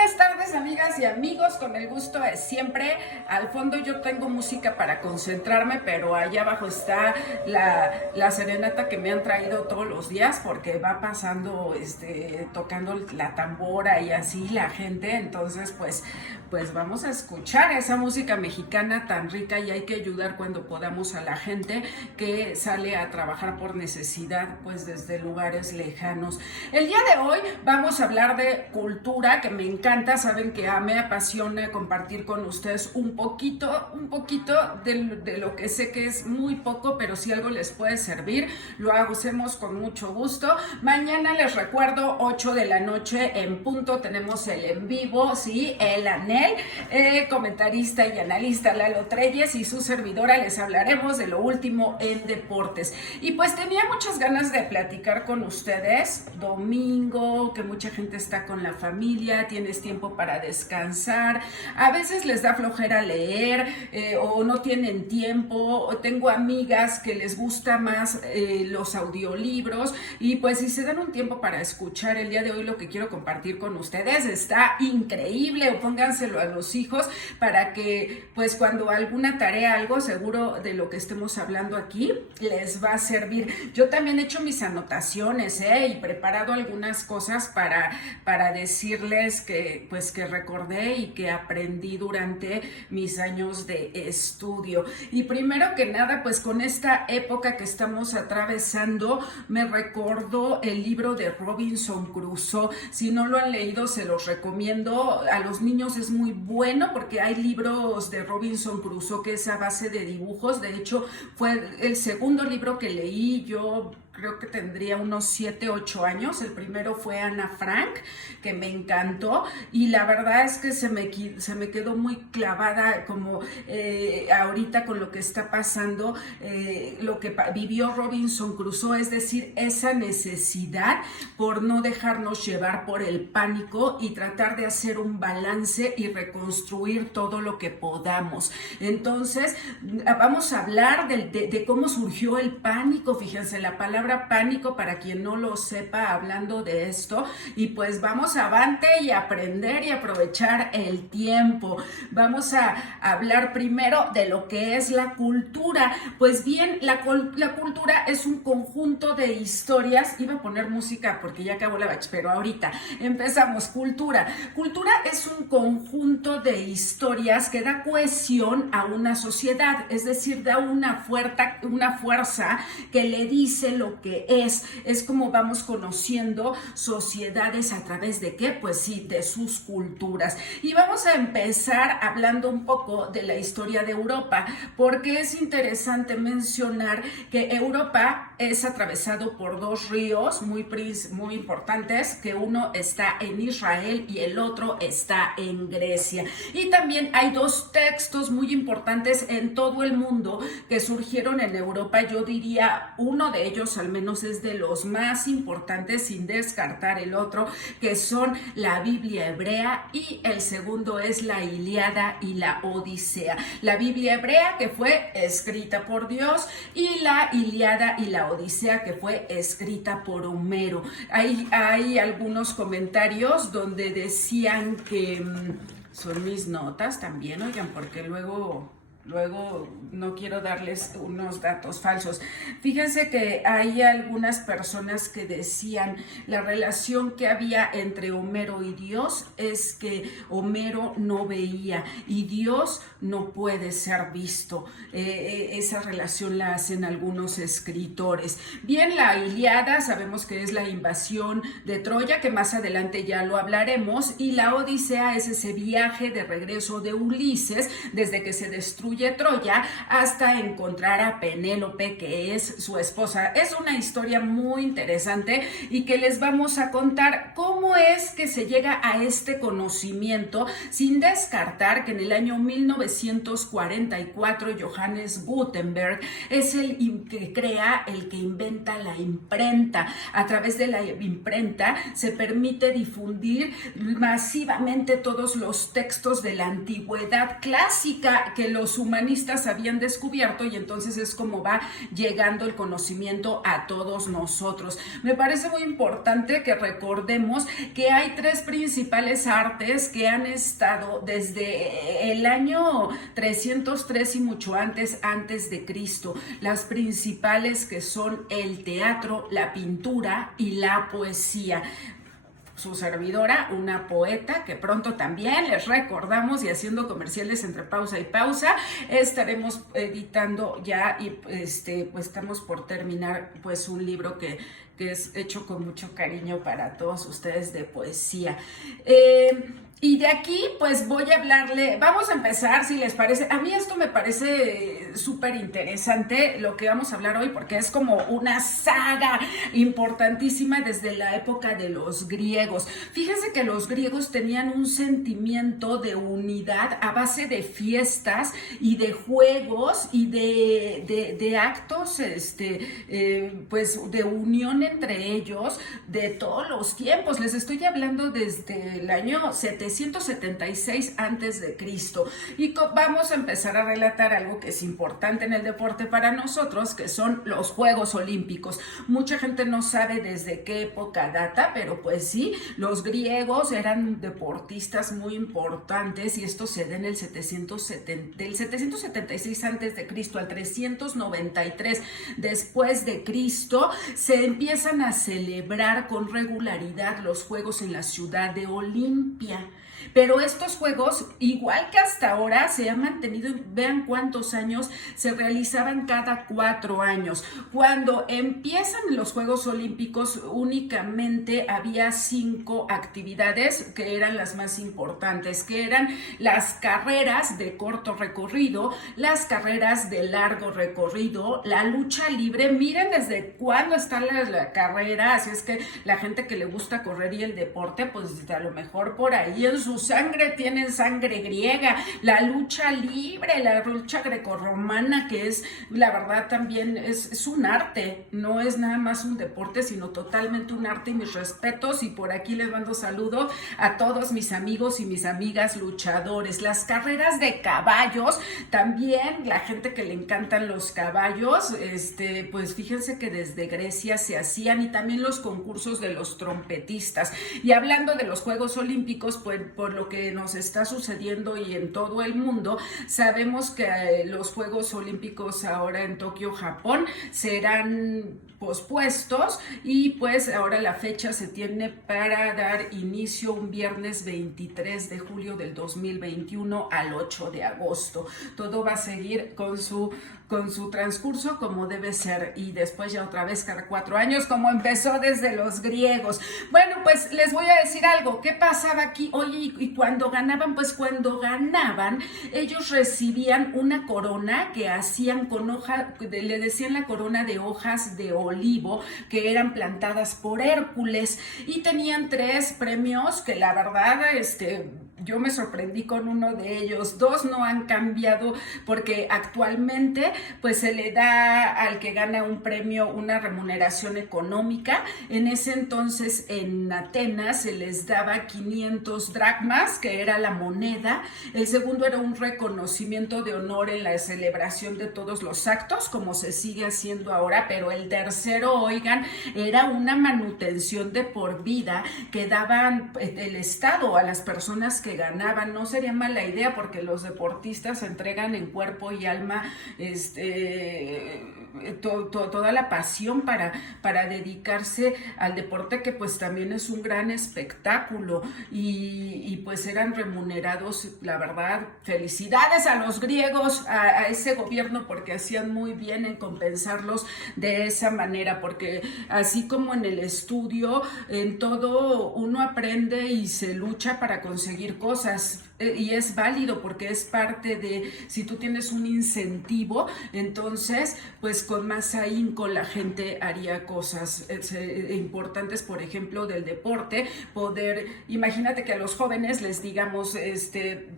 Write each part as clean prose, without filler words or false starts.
buenas tardes, amigas y amigos, con el gusto de siempre. Al fondo yo tengo música para concentrarme, pero allá abajo está la serenata que me han traído todos los días, porque va pasando, tocando la tambora y así la gente. Entonces, pues vamos a escuchar esa música mexicana tan rica, y hay que ayudar cuando podamos a la gente que sale a trabajar por necesidad, pues desde lugares lejanos. El día de hoy vamos a hablar de cultura, que me encanta. Saben que me apasiona compartir con ustedes un poquito de lo que sé que es muy poco, pero si algo les puede servir, lo hacemos con mucho gusto. Mañana les recuerdo, 8 de la noche en punto, tenemos el en vivo, sí, el Anel, comentarista y analista Lalo Treyes y su servidora. Les hablaremos de lo último en deportes. Y pues tenía muchas ganas de platicar con ustedes. Domingo, que mucha gente está con la familia, tienes tiempo para descansar, a veces les da flojera leer, o no tienen tiempo, o tengo amigas que les gusta más los audiolibros, y pues si se dan un tiempo para escuchar el día de hoy lo que quiero compartir con ustedes, está increíble, o pónganselo a los hijos para que pues cuando alguna tarea, algo seguro de lo que estemos hablando aquí, les va a servir. Yo también he hecho mis anotaciones, y preparado algunas cosas para decirles que recordé y que aprendí durante mis años de estudio. Y primero que nada, pues con esta época que estamos atravesando, me recordó el libro de Robinson Crusoe. Si no lo han leído, se los recomiendo. A los niños es muy bueno porque hay libros de Robinson Crusoe que es a base de dibujos. De hecho, fue el segundo libro que leí. Yo creo que tendría unos 7, 8 años. El primero fue Ana Frank, que me encantó, y la verdad es que se me quedó muy clavada, como ahorita con lo que está pasando, lo que vivió Robinson Crusoe, es decir, esa necesidad por no dejarnos llevar por el pánico y tratar de hacer un balance y reconstruir todo lo que podamos. Entonces, vamos a hablar de cómo surgió el pánico. Fíjense, la palabra pánico, para quien no lo sepa, hablando de esto, y pues vamos avante y aprender y aprovechar el tiempo. Vamos a hablar primero de lo que es la cultura. Pues bien, la cultura es un conjunto de historias. Iba a poner música porque ya acabó la batch, pero ahorita empezamos. Cultura es un conjunto de historias que da cohesión a una sociedad, es decir, da una fuerza que le dice lo que es como vamos conociendo sociedades a través de ¿qué? Pues sí, de sus culturas. Y vamos a empezar hablando un poco de la historia de Europa, porque es interesante mencionar que Europa es atravesado por dos ríos muy importantes, que uno está en Israel y el otro está en Grecia. Y también hay dos textos muy importantes en todo el mundo que surgieron en Europa. Yo diría uno de ellos al menos es de los más importantes, sin descartar el otro, que son la Biblia hebrea, y el segundo es la Ilíada y la Odisea. La Biblia hebrea, que fue escrita por Dios, y la Ilíada y la Odisea, que fue escrita por Homero. Hay algunos comentarios donde decían que son mis notas también, oigan, porque luego no quiero darles unos datos falsos. Fíjense que hay algunas personas que decían la relación que había entre Homero y Dios es que Homero no veía y Dios no puede ser visto. Esa relación la hacen algunos escritores. Bien, la Ilíada sabemos que es la invasión de Troya, que más adelante ya lo hablaremos, y la Odisea es ese viaje de regreso de Ulises desde que se destruye Troya hasta encontrar a Penélope, que es su esposa. Es una historia muy interesante y que les vamos a contar cómo es que se llega a este conocimiento, sin descartar que en el año 1944 Johannes Gutenberg es el que inventa la imprenta. A través de la imprenta se permite difundir masivamente todos los textos de la antigüedad clásica, que los humanistas habían descubierto, y entonces es como va llegando el conocimiento a todos nosotros. Me parece muy importante que recordemos que hay tres principales artes que han estado desde el año 303 y mucho antes de Cristo. Las principales, que son el teatro, la pintura y la poesía. Su servidora, una poeta, que pronto también les recordamos, y haciendo comerciales entre pausa y pausa, estaremos editando ya, y pues estamos por terminar pues un libro que es hecho con mucho cariño para todos ustedes, de poesía. Y de aquí pues voy a hablarle, vamos a empezar, si les parece. A mí esto me parece súper interesante lo que vamos a hablar hoy, porque es como una saga importantísima desde la época de los griegos. Fíjense que los griegos tenían un sentimiento de unidad a base de fiestas y de juegos y de actos, pues de unión entre ellos de todos los tiempos. Les estoy hablando desde el año 776 antes de Cristo, y vamos a empezar a relatar algo que es importante en el deporte para nosotros, que son los Juegos Olímpicos. Mucha gente no sabe desde qué época data, pero pues sí, los griegos eran deportistas muy importantes, y esto se da en el del 776 antes de Cristo al 393 después de Cristo. Se empiezan a celebrar con regularidad los Juegos en la ciudad de Olimpia. Pero estos juegos, igual que hasta ahora, se han mantenido, vean cuántos años, se realizaban cada 4 años. Cuando empiezan los Juegos Olímpicos, únicamente había 5 actividades que eran las más importantes, que eran las carreras de corto recorrido, las carreras de largo recorrido, la lucha libre. Miren desde cuándo está la carrera, así es que la gente que le gusta correr y el deporte, pues a lo mejor por ahí en su sangre tienen sangre griega. La lucha libre, la lucha grecorromana, que es, la verdad, también es un arte, no es nada más un deporte, sino totalmente un arte, y mis respetos, y por aquí les mando saludo a todos mis amigos y mis amigas luchadores. Las carreras de caballos, también la gente que le encantan los caballos, pues fíjense que desde Grecia se hacían, y también los concursos de los trompetistas. Y hablando de los Juegos Olímpicos, pues por lo que nos está sucediendo y en todo el mundo, sabemos que los Juegos Olímpicos ahora en Tokio, Japón, serán pospuestos, y pues ahora la fecha se tiene para dar inicio un viernes 23 de julio del 2021 al 8 de agosto. Todo va a seguir con su transcurso como debe ser, y después ya otra vez cada 4 años, como empezó desde los griegos. Bueno, pues les voy a decir algo. ¿Qué pasaba aquí? Oye, y cuando ganaban, pues cuando ganaban, ellos recibían una corona que hacían con hoja, le decían la corona de hojas de olivo, que eran plantadas por Hércules, y tenían 3 premios que la verdad, yo me sorprendí con uno de ellos. 2 no han cambiado, porque actualmente pues se le da al que gana un premio una remuneración económica. En ese entonces en Atenas se les daba 500 dracmas, que era la moneda. El segundo era un reconocimiento de honor en la celebración de todos los actos, como se sigue haciendo ahora, pero el tercero, oigan, era una manutención de por vida que daban el Estado a las personas que ganaban. No sería mala idea, porque los deportistas se entregan en cuerpo y alma, toda la pasión para dedicarse al deporte, que pues también es un gran espectáculo, y pues eran remunerados. La verdad, felicidades a los griegos, a ese gobierno, porque hacían muy bien en compensarlos de esa manera, porque así como en el estudio, en todo uno aprende y se lucha para conseguir cosas. Y es válido, porque es parte de, si tú tienes un incentivo, entonces pues pues con más ahínco la gente haría cosas importantes, por ejemplo, del deporte, imagínate que a los jóvenes les digamos,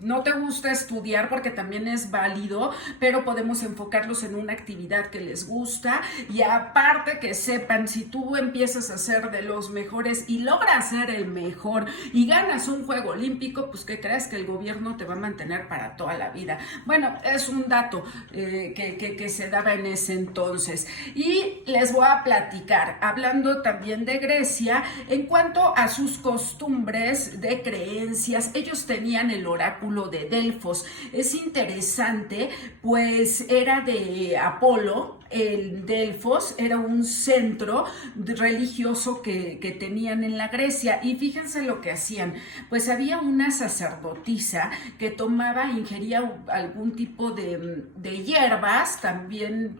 no te gusta estudiar porque también es válido, pero podemos enfocarlos en una actividad que les gusta y aparte que sepan, si tú empiezas a ser de los mejores y logras ser el mejor y ganas un juego olímpico, pues ¿qué crees? Que el gobierno te va a mantener para toda la vida. Bueno, es un dato que se daba en ese entonces. Y les voy a platicar, hablando también de Grecia, en cuanto a sus costumbres de creencias, ellos tenían el oráculo de Delfos. Es interesante, pues era de Apolo. El Delfos era un centro religioso que tenían en la Grecia, y fíjense lo que hacían. Pues había una sacerdotisa que ingería algún tipo de hierbas, también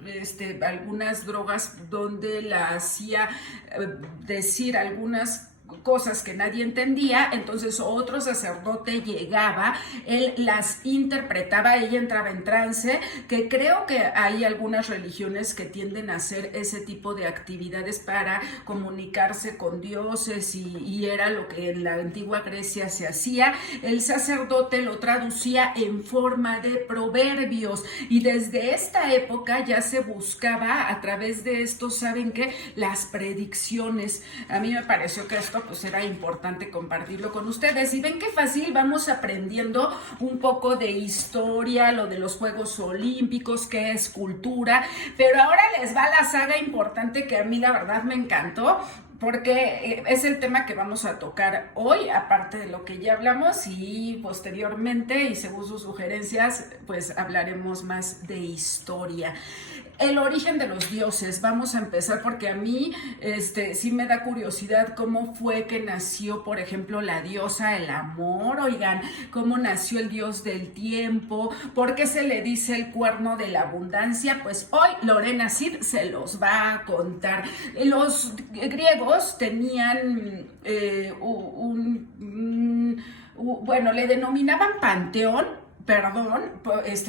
algunas drogas, donde la hacía decir algunas cosas que nadie entendía. Entonces otro sacerdote llegaba, él las interpretaba, ella entraba en trance, que creo que hay algunas religiones que tienden a hacer ese tipo de actividades para comunicarse con dioses, y era lo que en la antigua Grecia se hacía. El sacerdote lo traducía en forma de proverbios, y desde esta época ya se buscaba a través de esto, ¿saben qué? Las predicciones. A mí me pareció que esto pues era importante compartirlo con ustedes. Y ven qué fácil vamos aprendiendo un poco de historia, lo de los Juegos Olímpicos, qué es cultura, pero ahora les va la saga importante que a mí la verdad me encantó, porque es el tema que vamos a tocar hoy, aparte de lo que ya hablamos, y posteriormente, y según sus sugerencias, pues hablaremos más de historia. El origen de los dioses, vamos a empezar porque a mí sí me da curiosidad cómo fue que nació, por ejemplo, la diosa del amor, oigan, cómo nació el dios del tiempo, por qué se le dice el cuerno de la abundancia. Pues hoy Lorena Cid se los va a contar. Los griegos tenían bueno, le denominaban panteón. Perdón,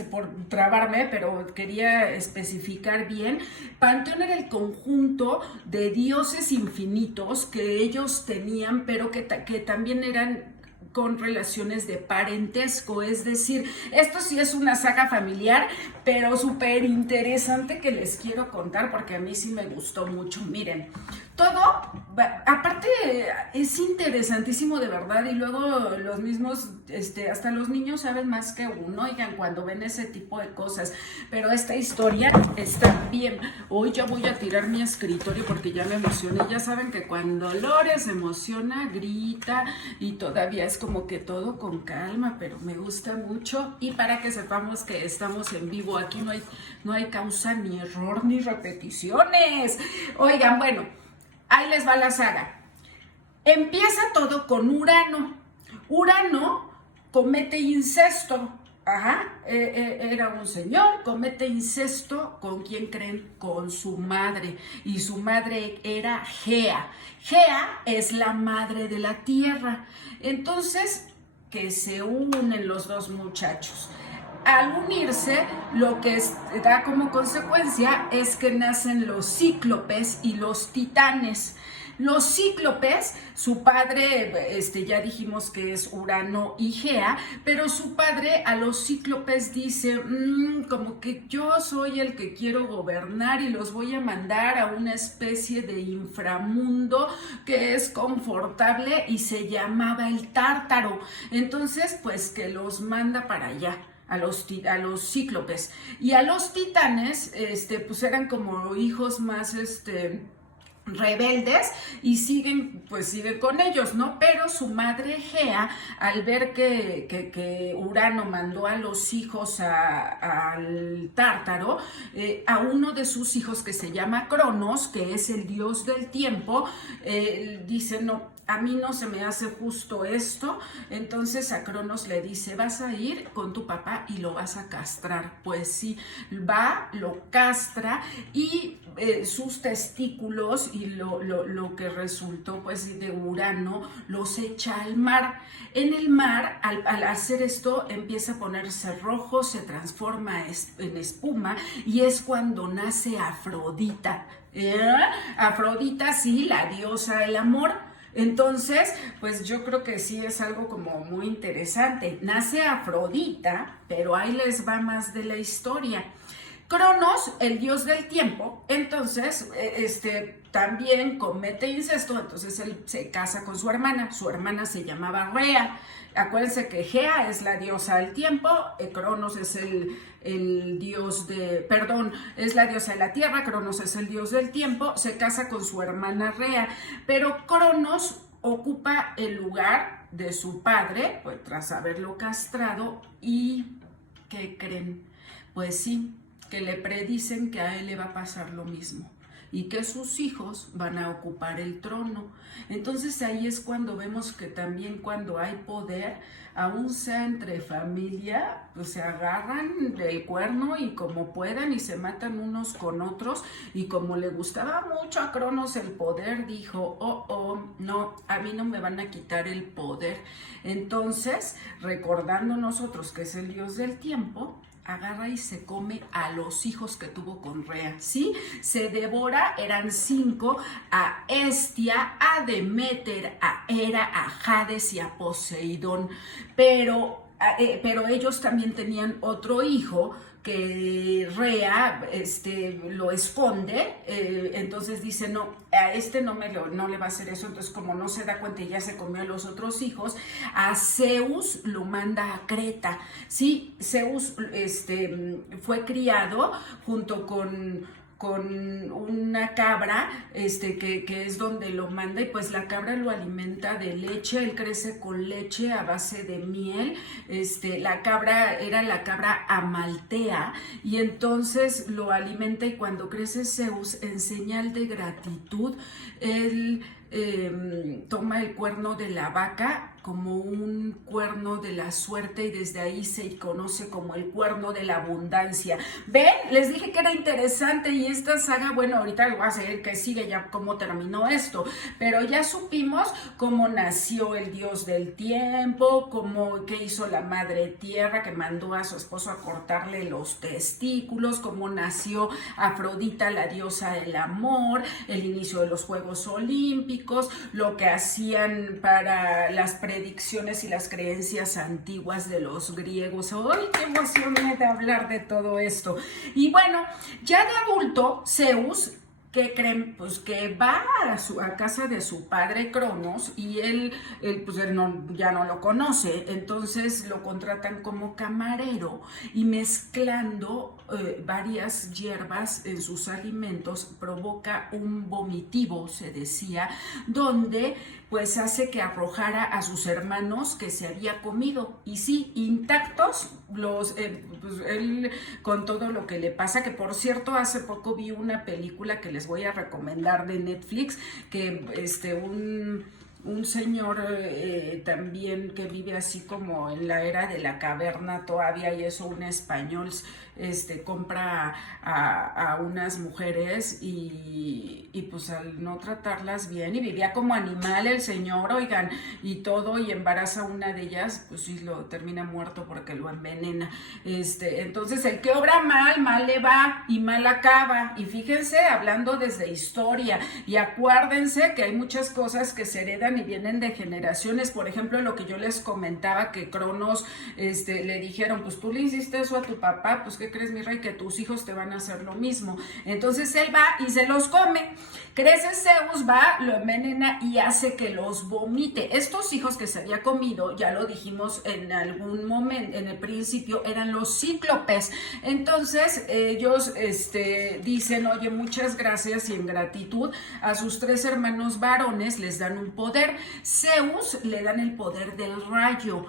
por trabarme, pero quería especificar bien. Panteón era el conjunto de dioses infinitos que ellos tenían, pero que también eran con relaciones de parentesco. Es decir, esto sí es una saga familiar, pero súper interesante, que les quiero contar porque a mí sí me gustó mucho. Miren, todo, aparte es interesantísimo de verdad, y luego los mismos, hasta los niños saben más que uno, oigan, cuando ven ese tipo de cosas. Pero esta historia está bien. Hoy ya voy a tirar mi escritorio porque ya me emocioné. Ya saben que cuando Lore se emociona, grita, y todavía es como que todo con calma, pero me gusta mucho. Y para que sepamos que estamos en vivo, aquí no hay causa ni error ni repeticiones. Oigan, bueno, ahí les va la saga. Empieza todo con Urano. Urano comete incesto. Era un señor, comete incesto. ¿Con quién creen? Con su madre. Y su madre era Gea. Gea es la madre de la tierra. Entonces, que se unen los dos muchachos. Al unirse, lo que da como consecuencia es que nacen los cíclopes y los titanes. Los cíclopes, su padre, ya dijimos que es Urano y Gea, pero su padre a los cíclopes dice, como que yo soy el que quiero gobernar y los voy a mandar a una especie de inframundo que es confortable y se llamaba el Tártaro. Entonces, pues que los manda para allá. A los cíclopes. Y a los titanes, pues eran como hijos más, rebeldes, y siguen con ellos, ¿no? Pero su madre Gea, al ver que Urano mandó a los hijos al Tártaro, a uno de sus hijos, que se llama Cronos, que es el dios del tiempo, dice, no, a mí no se me hace justo esto. Entonces a Cronos le dice, vas a ir con tu papá y lo vas a castrar. Pues sí, va, lo castra y sus testículos y lo que resultó pues de Urano los echa al mar. En el mar, al hacer esto, empieza a ponerse rojo, se transforma en espuma y es cuando nace Afrodita. Afrodita, sí, la diosa del amor. Entonces, pues yo creo que sí es algo como muy interesante. Nace Afrodita, pero ahí les va más de la historia. Cronos, el dios del tiempo, entonces también comete incesto, entonces él se casa con su hermana se llamaba Rea. Acuérdense que Gea es la diosa del tiempo, Cronos es el dios es la diosa de la tierra, Cronos es el dios del tiempo, se casa con su hermana Rea, pero Cronos ocupa el lugar de su padre, pues tras haberlo castrado, y ¿qué creen? Pues sí, que le predicen que a él le va a pasar lo mismo y que sus hijos van a ocupar el trono. Entonces ahí es cuando vemos que también cuando hay poder, aún sea entre familia, pues se agarran del cuerno y como puedan y se matan unos con otros. Y como le gustaba mucho a Cronos el poder, dijo, no, a mí no me van a quitar el poder. Entonces, recordando nosotros que es el dios del tiempo, agarra y se come a los hijos que tuvo con Rea, ¿sí? Se devora, eran 5, a Hestia, a Deméter, a Hera, a Hades y a Poseidón, pero ellos también tenían otro hijo que Rea lo esconde, entonces dice, no, a no le va a hacer eso, entonces como no se da cuenta y ya se comió a los otros hijos, a Zeus lo manda a Creta, ¿sí? Zeus fue criado junto con una cabra, que es donde lo manda, y pues la cabra lo alimenta de leche, él crece con leche a base de miel, la cabra era la cabra Amaltea, y entonces lo alimenta, y cuando crece Zeus, en señal de gratitud, él toma el cuerno de la vaca como un cuerno de la suerte, y desde ahí se conoce como el cuerno de la abundancia. ¿Ven? Les dije que era interesante, y esta saga, bueno, ahorita voy a seguir que sigue ya cómo terminó esto, pero ya supimos cómo nació el dios del tiempo, qué hizo la madre tierra, que mandó a su esposo a cortarle los testículos, cómo nació Afrodita, la diosa del amor, el inicio de los Juegos Olímpicos, lo que hacían para las predicciones y las creencias antiguas de los griegos. ¡Ay, qué emoción de hablar de todo esto! Y bueno, ya de adulto, Zeus, ¿qué creen? Pues que va a casa de su padre Cronos, y él ya no lo conoce, entonces lo contratan como camarero, y mezclando varias hierbas en sus alimentos provoca un vomitivo, se decía, donde pues hace que arrojara a sus hermanos que se había comido, y sí, intactos, él con todo lo que le pasa, que por cierto hace poco vi una película que les voy a recomendar de Netflix, que un señor también que vive así como en la era de la caverna todavía, y eso, un español, compra a unas mujeres y pues al no tratarlas bien, y vivía como animal el señor, oigan, y todo, y embaraza a una de ellas, pues sí, lo termina muerto porque lo envenena. Entonces el que obra mal le va y mal acaba. Y fíjense, hablando desde historia, y acuérdense que hay muchas cosas que se heredan y vienen de generaciones. Por ejemplo, lo que yo les comentaba, que Cronos le dijeron, pues tú le hiciste eso a tu papá, pues ¿qué crees, mi rey? Que tus hijos te van a hacer lo mismo. Entonces él va y se los come. Crece Zeus, va, lo envenena y hace que los vomite. Estos hijos que se había comido, ya lo dijimos en algún momento, en el principio, eran los cíclopes. Entonces ellos dicen, oye, muchas gracias, y en gratitud a sus 3 hermanos varones les dan un poder. Zeus le dan el poder del rayo,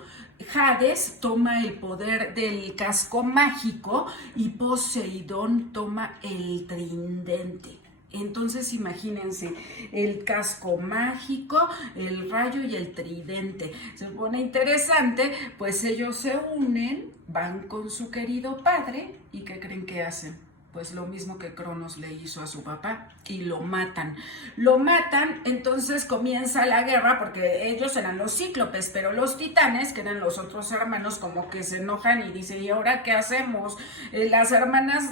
Hades toma el poder del casco mágico, y Poseidón toma el tridente. Entonces imagínense, el casco mágico, el rayo y el tridente. Se pone interesante, pues ellos se unen, van con su querido padre y ¿qué creen que hacen? Pues lo mismo que Cronos le hizo a su papá y lo matan. Lo matan, entonces comienza la guerra porque ellos eran los cíclopes, pero los titanes, que eran los otros hermanos, como que se enojan y dicen, ¿y ahora qué hacemos? Las hermanas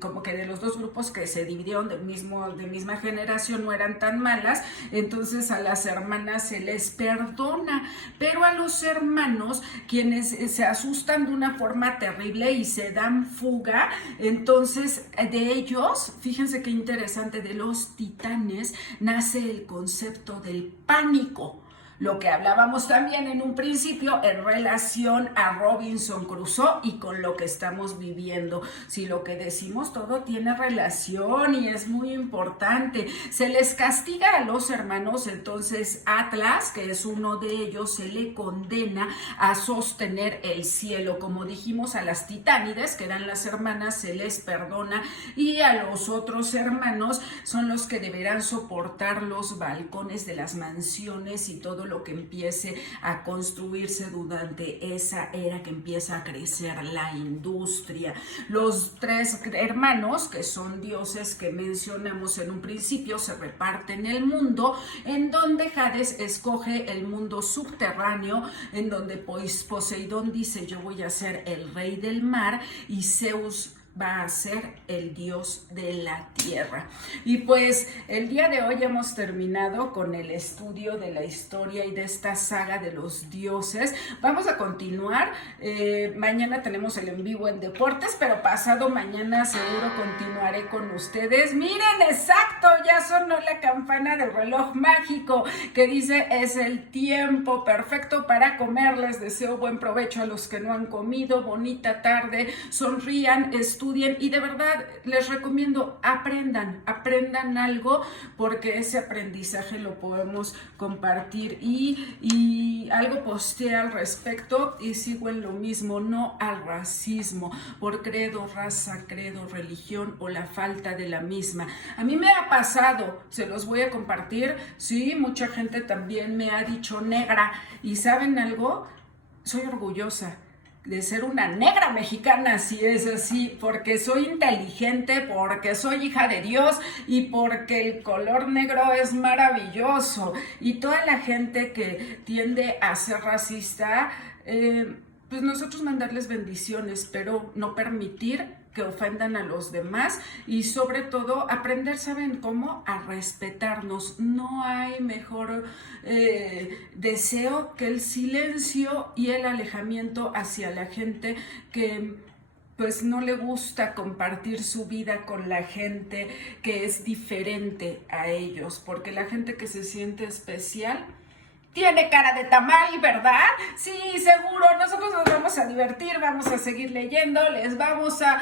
como que de los dos grupos que se dividieron de misma generación no eran tan malas, entonces a las hermanas se les perdona, pero a los hermanos, quienes se asustan de una forma terrible y se dan fuga, entonces, de ellos, fíjense qué interesante, de los titanes nace el concepto del pánico. Lo que hablábamos también en un principio en relación a Robinson Crusoe y con lo que estamos viviendo. Si lo que decimos todo tiene relación y es muy importante. Se les castiga a los hermanos, entonces Atlas, que es uno de ellos, se le condena a sostener el cielo. Como dijimos, a las titánides, que eran las hermanas, se les perdona y a los otros hermanos son los que deberán soportar los balcones de las mansiones y todo lo que empiece a construirse durante esa era que empieza a crecer la industria. Los tres hermanos, que son dioses que mencionamos en un principio, se reparten el mundo, en donde Hades escoge el mundo subterráneo, en donde Poseidón dice, yo voy a ser el rey del mar, y Zeus va a ser el dios de la tierra. Y pues el día de hoy hemos terminado con el estudio de la historia y de esta saga de los dioses. Vamos a continuar. Mañana tenemos el en vivo en deportes, pero pasado mañana seguro continuaré con ustedes. Miren, exacto, ya sonó la campana del reloj mágico que dice es el tiempo perfecto para comer. Les deseo buen provecho a los que no han comido, bonita tarde, sonrían, estudien y de verdad les recomiendo aprendan algo, porque ese aprendizaje lo podemos compartir y algo posteé al respecto y sigo en lo mismo, no al racismo por credo, raza, credo, religión o la falta de la misma. A mí me ha pasado, se los voy a compartir, sí, mucha gente también me ha dicho negra y ¿saben algo? Soy orgullosa de ser una negra mexicana, si es así, porque soy inteligente, porque soy hija de Dios y porque el color negro es maravilloso. Y toda la gente que tiende a ser racista, pues nosotros mandarles bendiciones, pero no permitir que ofendan a los demás y sobre todo aprender, ¿saben cómo? A respetarnos. No hay mejor deseo que el silencio y el alejamiento hacia la gente que pues no le gusta compartir su vida con la gente que es diferente a ellos, porque la gente que se siente especial tiene cara de tamal, ¿verdad? Sí, seguro, nosotros nos vamos a divertir, vamos a seguir leyendo, les vamos a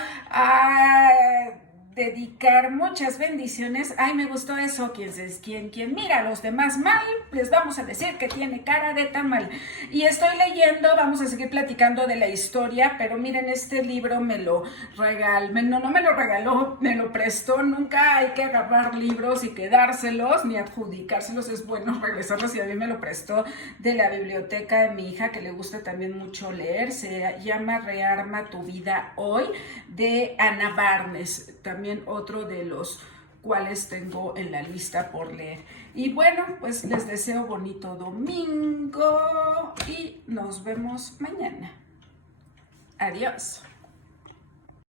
dedicar muchas bendiciones. Ay, me gustó eso, quien mira a los demás mal, les vamos a decir que tiene cara de tamal. Y estoy leyendo, vamos a seguir platicando de la historia, pero miren, este libro me lo regaló, no me lo regaló, me lo prestó. Nunca hay que agarrar libros y quedárselos, ni adjudicárselos, es bueno regresarlos, y a mí me lo prestó de la biblioteca de mi hija, que le gusta también mucho leer. Se llama Rearma tu vida hoy, de Ana Barnes, también otro de los cuales tengo en la lista por leer. Y bueno, pues les deseo bonito domingo y nos vemos mañana. Adiós.